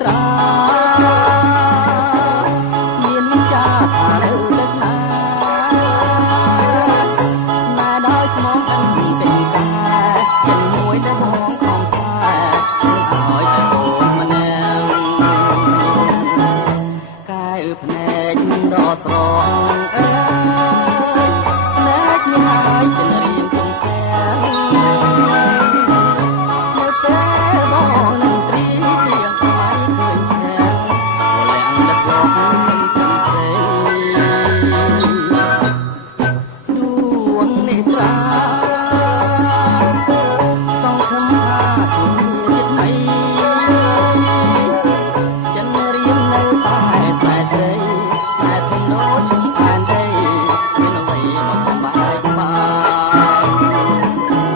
ត្រាមានចាលើលើណាណែដោយស្មងដឹងពីពេលកាចិនមួយដែលបងของខ្លាឲ្យតែអូនម្នាក់កែភ្នែកដកស្រង់អើយភ្នែកមានហើយចិនរៀនទំទាំងនៅពេលបងនឹងត្រៀមព្រៀងស្មៃឃើញទាំងលាក់លឹកលោកមិនព្រមទេដួងនេត្រាសង្ឃឹមថាជំនឿចិត្តអីចិនរៀននៅតែស្នេហ៍ស្រីតែធំដូចជំអានដីមានអ្វីមកបែកបាក់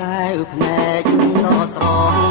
កែវភ្នែករស្រង